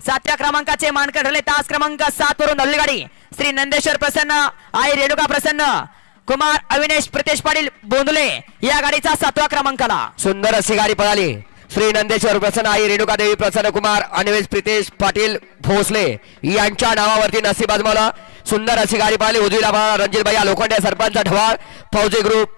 सातव्या क्रमांकाचे मानकर ठरले. तास क्रमांक सात वरून धरली गाडी श्री नंदेश्वर प्रसन्न आई रेणुका प्रसन्न कुमार अविनेश प्रितेश पाटील बोंदुले या गाडीचा सातवा क्रमांकाला. सुंदर अशी गाडी पळाली. श्री नंदेश्वर प्रसन्न आई रेणुका देवी प्रसन्न कुमार अनिवेश प्रितेश पाटील भोसले यांच्या नावावरती नसीब आजमावलं सुंदर अशी गाडी पळाली. उजवीला पळाला रणजित भैया लोखंडे सरपंच ढवाळ फौजी ग्रुप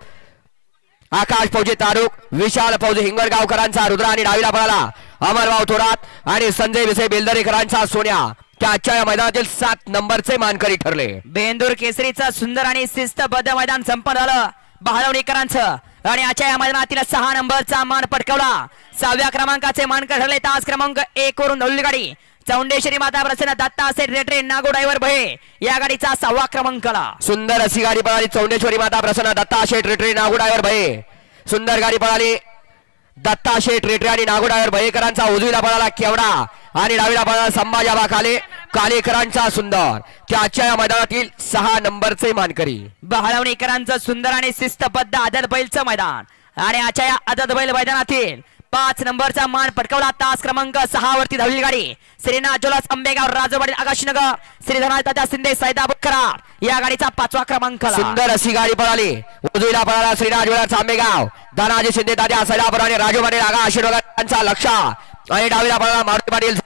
आकाश फौजी तारुक विशाल फौजी हिंगणगावकरांचा रुद्र आणि डावीला पळाला. अमरभाऊ थोरात आणि संजय विसे बेलदरेकरांचा सोन्या. त्या आजच्या या मैदानातील सात नंबरचे मानकरी ठरले. बेंदूर केसरीचं सुंदर आणि शिस्तबद्ध मैदान संपन्न झालं. बहाळवणीकरांचं आणि आजच्या या मैदानातील सहा नंबरचा मान पटकवला. सहाव्या क्रमांकाचे मानकर ठरले तास क्रमांक एक वरून धरली गाडी. चौंडेश्वरी माता प्रसन्न दत्ता सेठ रेटरे नागो ड्रायव्हर भये. या गाडीचा सहावा क्रमांकाला सुंदर अशी गाडी पळाली चौंडेश्वरी माता प्रसन्न दत्ता शेठ रेटरे नागुडावर भये. सुंदर गाडी पळाली दत्ता शेठ रेटरे आणि नागोडावर भयेकरांचा उजवीला पळाला केवडा आणि डावीला पळाला संभाजाबा काले कालेकरांचा सुंदर. त्या आजच्या या मैदानातील सहा नंबरचे मानकरी. बहाळवणीकरांचं सुंदर आणि शिस्तबद्ध आदत बैलचं मैदान. आणि आजच्या या आदत बैल मैदानातील पाच नंबरचा मान पटकवला तास क्रमांक सहा वरती धावली गाडी. श्रीनाथ जोलास आंबेगाव राजवाडी आकाशनगर. तात्या शिंदे सैदाब करार या गाडीचा पाचवा क्रमांक सुंदर अशी गाडी पळाली. उजवीला पळाला श्रीनाथ जुळा चांबेगाव दानाजी शिंदे दाद्या सैदापूर आणि राजू पाटील आशीर्वादांचा लक्ष. आणि डावीला पळाला मारुती पाटील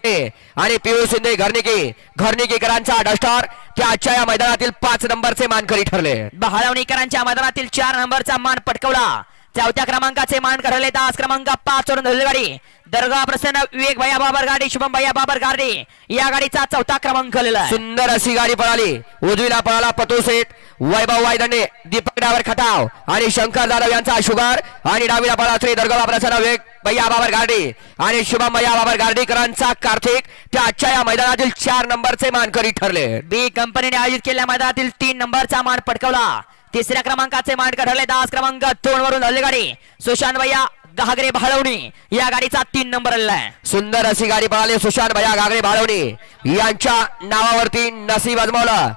आणि पियुष शिंदे घरनिकी. घरनिकीकरांचा डस्टर त्या आजच्या या मैदानातील पाच नंबरचे मानकरी ठरले. बहाळवणीकरांच्या मैदानातील चार नंबरचा मान पटकवला. चौथ्या क्रमांकाचे मान ठरले तास क्रमांक पाच वरून धरली गाडी दर्गा प्रसन्न विवेक भैया बाबर गाडी शुभम भैया बाबर गाडी या गाडीचा चौथा क्रमांक. सुंदर अशी गाडी पळाली. उजवीला पळाला पतू सेठ वैभव वायदंडे दीपक डावर खटाव आणि शंकर जाधव यांचा शुगर आणि डावीला पळाला श्री दर्गा प्रसन्न विवेक भैया बाबर गार्डी आणि शुभम भैया बाबर गार्डीकरांचा कार्तिक. त्या आजच्या या मैदानातील चार नंबरचे मानकरी ठरले. बी कंपनीने आयोजित केलेल्या मैदानातील तीन नंबरचा मान पटकवला. तिसऱ्या क्रमांकाचे मांडकर ठरले. दास क्रमांक दोन वरून गाडी सुशांत भैया घागरे भाळवणी. या गाडीचा तीन नंबर आलेला आहे. सुंदर अशी गाडी पळाली. सुशांत भैया घागरे भाळवणी. यांच्या नावावरती नसीब अजमावलं.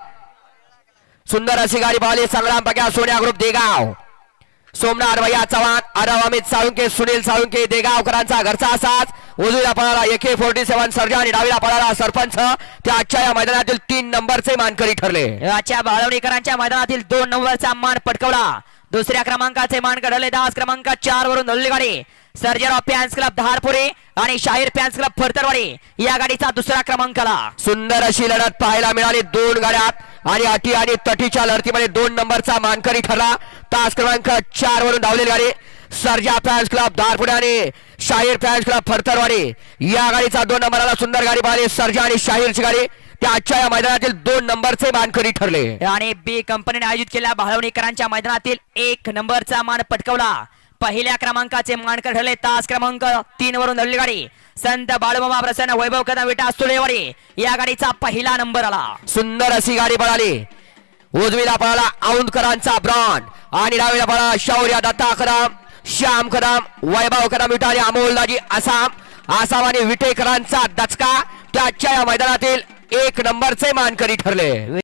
सुंदर अशी गाडी पळाली. संग्राम पक्या सोन्या ग्रुप देगाव. सोमनाथ भैया चव्हाण आरव अमित साळुंके सुनील साळुंके देगावकरांचा घरचा असाच उजवीला पळाला एके फोर्टी सेव्हन सर्जा आणि डावीला पळाला सरपंच. त्या आजच्या या मैदानातील तीन नंबरचे मानकरी ठरले. आजच्या बाळवणीकरांच्या मैदानातील दोन नंबरचा मान पटकवला. दुसऱ्या क्रमांकाचे मान कडले दास क्रमांक चार वरून धरली गाडी सर्जर फॅन्स क्लब धारपुरी आणि शाहीर फॅन्स क्लब फरतरवाडी या गाडीचा दुसरा क्रमांकाला सुंदर अशी लढत पाहायला मिळाली. दोन गाड्यात आणि अटी आणि तटीच्या लढतीमध्ये दोन नंबरचा मानकरी ठरला. तास क्रमांक चार वरून धावलेली गाडी. सर्जा फॅन्स क्लब धारपुडे आणि शाहीर फॅन्स क्लब फरतरवाडी. या गाडीचा दोन नंबरला सुंदर गाडी पाहिली. सर्जा आणि शाहीरची गाडी. त्या आजच्या या मैदानातील दोन नंबरचे मानकरी ठरले. आणि बी कंपनीने आयोजित केलेल्या भाळवणीकरांच्या मैदानातील एक नंबरचा मान पटकवला. पहिल्या क्रमांकाचे मानकर ठरले. तास क्रमांक तीन वरून धरली गाडी. संत बाळूमामा प्रसन्न वैभव कदम विटा सुलेवाडी या गाडीचा पहिला नंबर आला. सुंदर अशी गाडी पळाली. उजवीला पळाला औंदकरांचा ब्रॉन आणि डावीला पळाला शौर्य दत्ता कदम श्याम कदम वैभव कदम विटा आणि अमोलदाजी आसाम. आसाम आणि विटेकरांचा दचका त्याच्या या मैदानातील एक नंबरचे मानकरी ठरले.